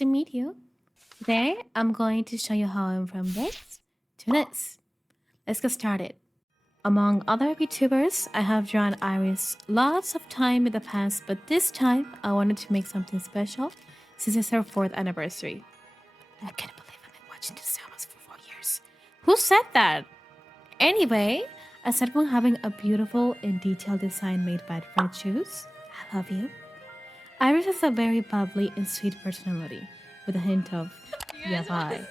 to meet you. Today, I'm going to show you how I'm from this to this. Let's get started. Among other VTubers, I have drawn IRyS lots of time in the past, but this time I wanted to make something special since it's her 4th anniversary. I can't believe I've been watching this series for 4 years. Who said that? Anyway, aside from having a beautiful and detailed design made by Fred Shoes, I love you. IRyS has a very bubbly and sweet personality with a hint of yeah bye.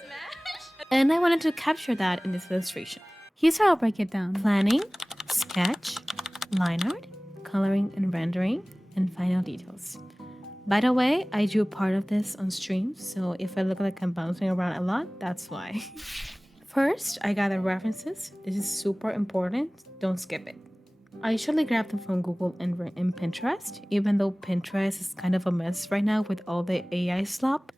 And I wanted to capture that in this illustration. Here's how I'll break it down. Planning, sketch, line art, coloring and rendering, and final details. By the way, I drew part of this on stream, so if I look like I'm bouncing around a lot, that's why. First, I gather references. This is super important, don't skip it. I usually grab them from Google and Pinterest, even though Pinterest is kind of a mess right now with all the AI slop.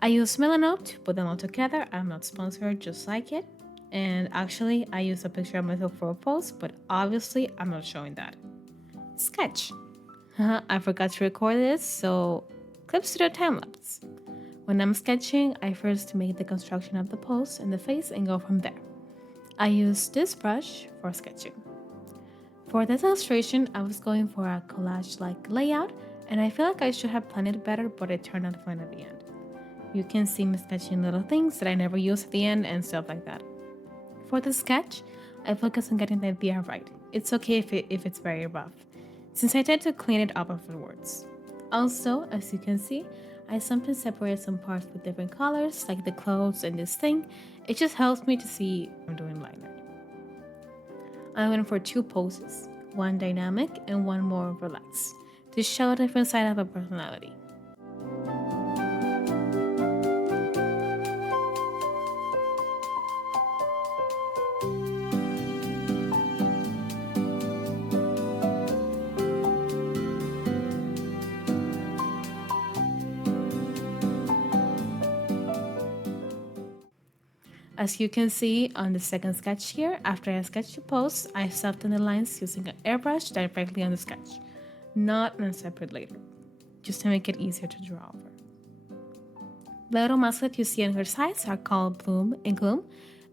I use Milanote to put them all together. I'm not sponsored, just like it. And actually, I use a picture of myself for a post, but obviously, I'm not showing that. Sketch. I forgot to record this, so clips to the time-lapse. When I'm sketching, I first make the construction of the pose and the face and go from there. I use this brush for sketching. For this illustration, I was going for a collage-like layout, and I feel like I should have planned it better, but it turned out fine at the end. You can see me sketching little things that I never use at the end and stuff like that. For the sketch, I focus on getting the idea right. It's okay if it's very rough, since I tend to clean it up afterwards. Also, as you can see, I sometimes separate some parts with different colors, like the clothes and this thing. It just helps me to see I'm doing line art. I went for 2 poses, one dynamic and one more relaxed, to show a different side of a personality. As you can see on the second sketch here, after I sketched the pose, I softened the lines using an airbrush directly on the sketch, not on a separate layer, just to make it easier to draw over. The little mascot you see on her sides are called Bloom and Gloom,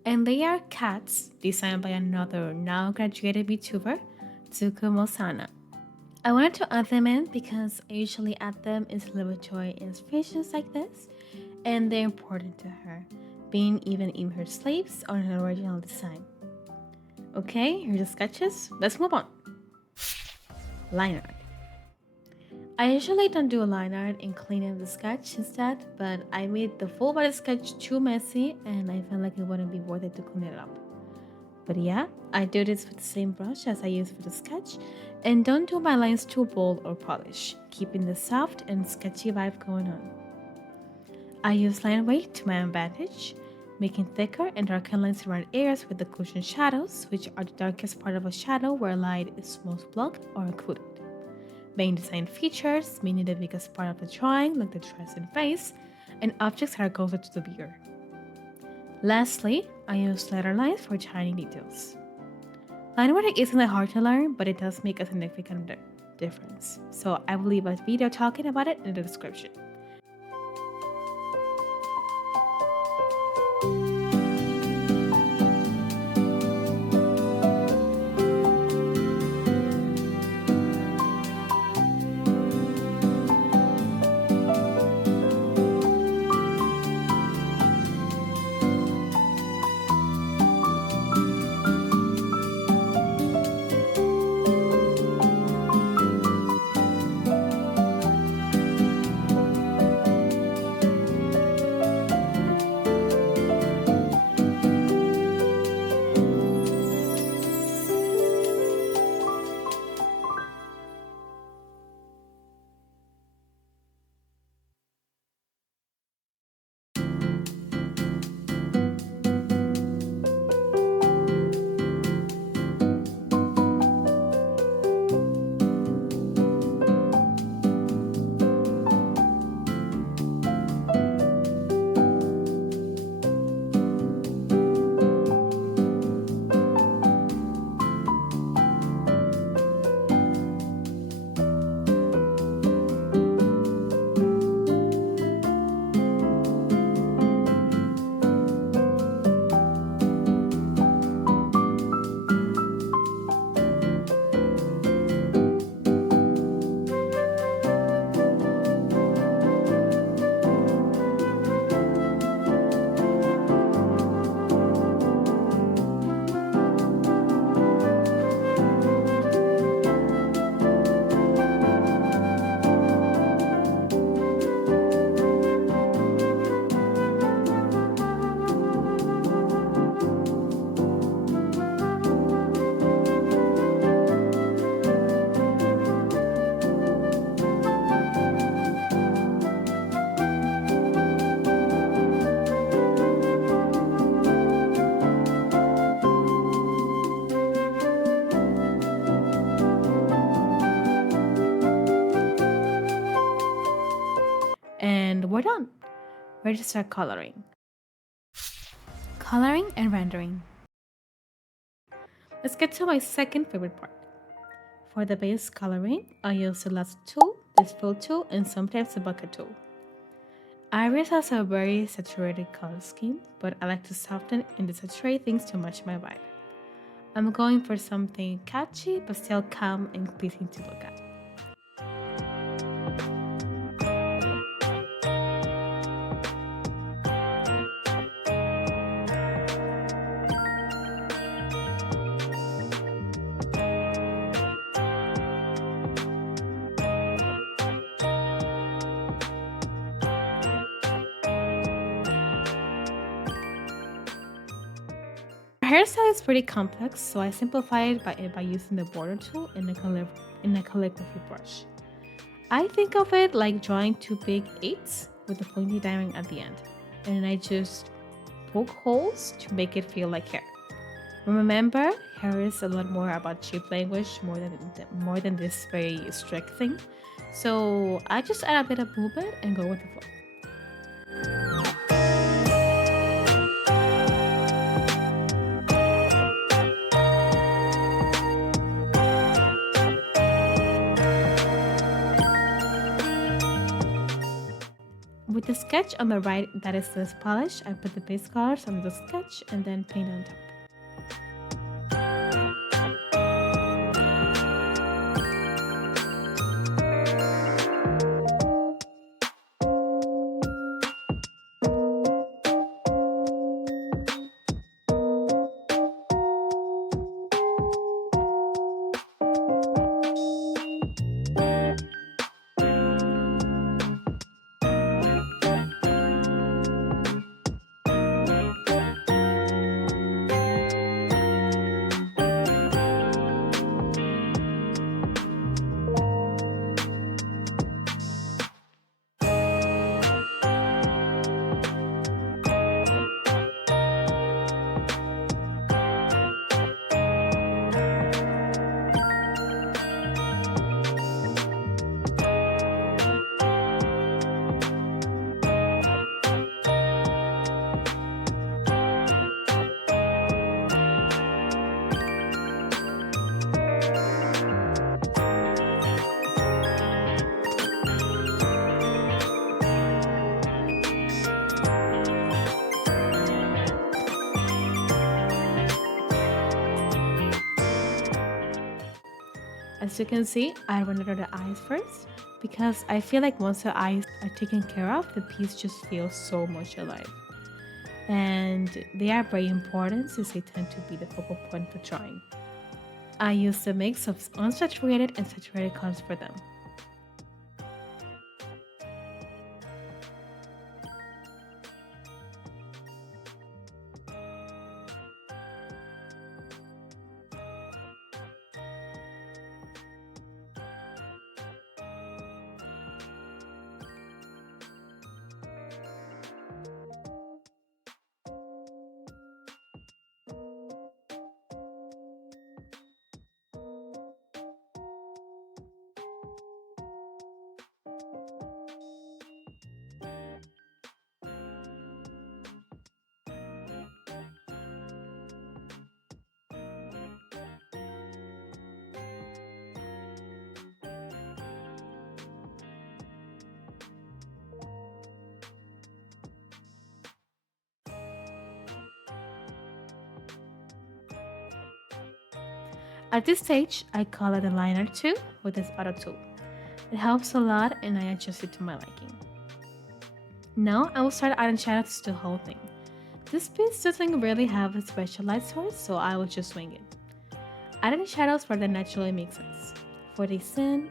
and they are cats designed by another now graduated VTuber, Tsuku Mosana. I wanted to add them in because I usually add them in celebratory illustrations like this, and they're important to her, being even in her sleeves or her original design. Okay, here's the sketches. Let's move on. Line art. I usually don't do a line art and clean up the sketch instead, but I made the full body sketch too messy and I felt like it wouldn't be worth it to clean it up. But yeah, I do this with the same brush as I use for the sketch, and don't do my lines too bold or polished, keeping the soft and sketchy vibe going on. I use line weight to my advantage, making thicker and darker lines around areas with occlusion shadows, which are the darkest part of a shadow where light is most blocked or occluded. Main design features, meaning the biggest part of the drawing, like the dress and face, and objects that are closer to the viewer. Lastly, I use letter lines for tiny details. Line work isn't that hard to learn, but it does make a significant difference. So I will leave a video talking about it in the description. we're done. Ready to start coloring. Coloring and rendering. Let's get to my second favorite part. For the base coloring, I use the lasso tool, this fill tool, and sometimes the bucket tool. IRyS has a very saturated color scheme, but I like to soften and desaturate things to match my vibe. I'm going for something catchy but still calm and pleasing to look at. Hairstyle is pretty complex, so I simplify it by using the border tool in a calligraphy brush. I think of it like drawing two big 8s with a pointy diamond at the end, and I just poke holes to make it feel like hair. Remember, hair is a lot more about cheap language more than this very strict thing, so I just add a bit of movement and go with the flow. With the sketch on the right that is less polished, I put the base colors on the sketch and then paint on top. As you can see, I run under the eyes first because I feel like once the eyes are taken care of, the piece just feels so much alive. And they are very important since they tend to be the focal point of the drawing. I use a mix of unsaturated and saturated colors for them. At this stage, I color the liner too with this auto tool. It helps a lot and I adjust it to my liking. Now I will start adding shadows to the whole thing. This piece doesn't really have a special light source, so I will just wing it. Adding shadows where they naturally make sense. For the skin,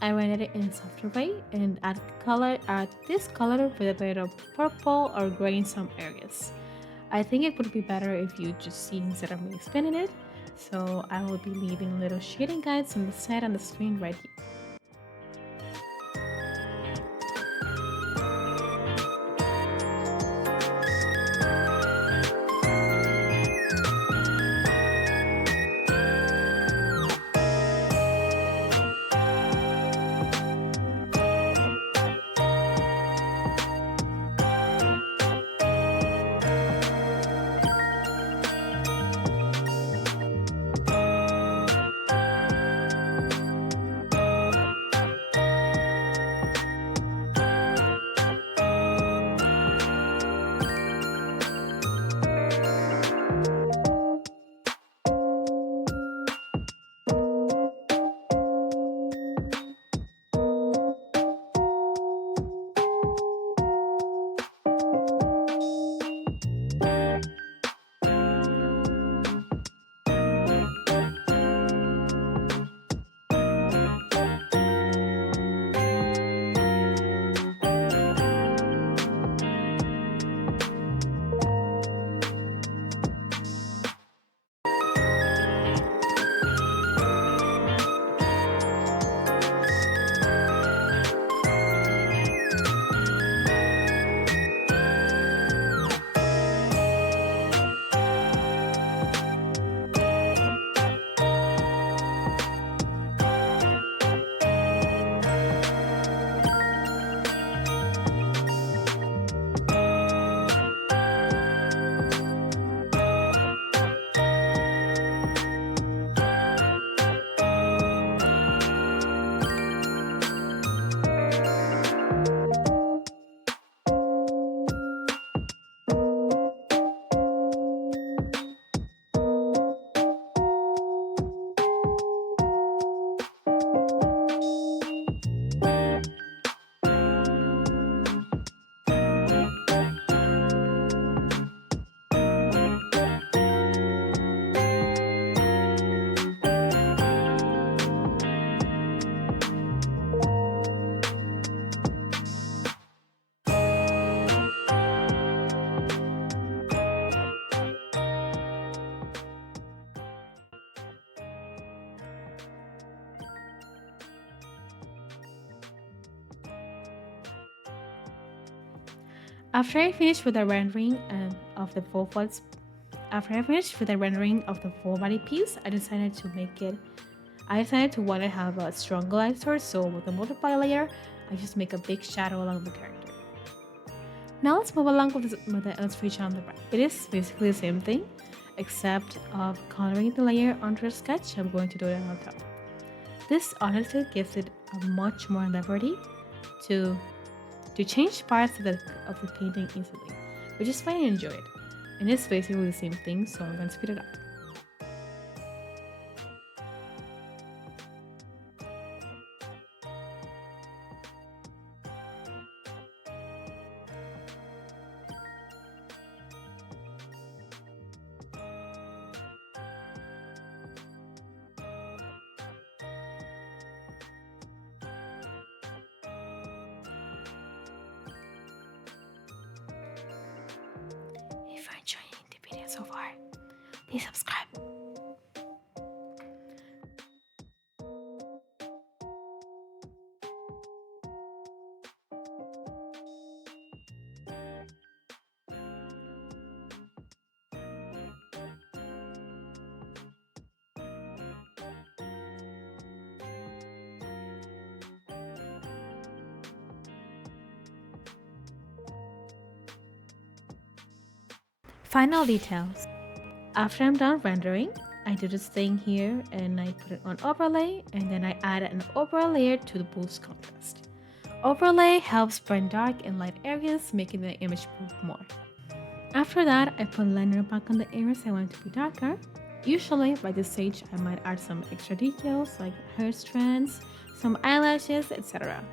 I rendered it in a softer way and add this color with a bit of purple or gray in some areas. I think it would be better if you just see instead of me spinning it, so I will be leaving little shading guides on the side on the screen right here. After I finished with the rendering of the full body, piece, I decided to want to have a stronger light source, so with the multiply layer, I just make a big shadow along the character. Now let's move along with the illustration on the right. It is basically the same thing, except of coloring the layer onto a sketch. I'm going to do it on top. This honestly gives it a much more liberty to change parts of the painting easily, which is why I enjoy it. And it's basically the same thing, so I'm going to speed it up. If you're enjoying the video so far, please subscribe. Final details. After I'm done rendering, I do this thing here and I put it on overlay, and then I add an overlay layer to boost contrast. Overlay helps blend dark and light areas, making the image move more. After that, I put liner back on the areas I want to be darker. Usually by this stage, I might add some extra details like hair strands, some eyelashes, etc.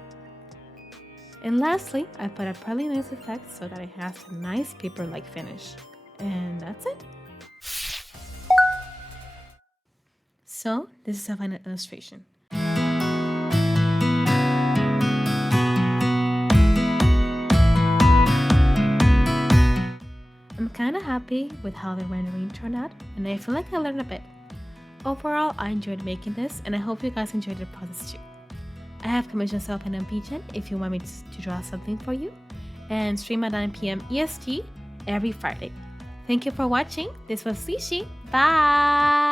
And lastly, I put a really nice effect so that it has a nice paper-like finish. And that's it. So this is a final illustration. I'm kind of happy with how the rendering turned out, and I feel like I learned a bit. Overall, I enjoyed making this, and I hope you guys enjoyed the process too. I have commissioned Self and MPGen if you want me to draw something for you, and stream at 9 p.m. EST every Friday. Thank you for watching. This was Lishi. Bye!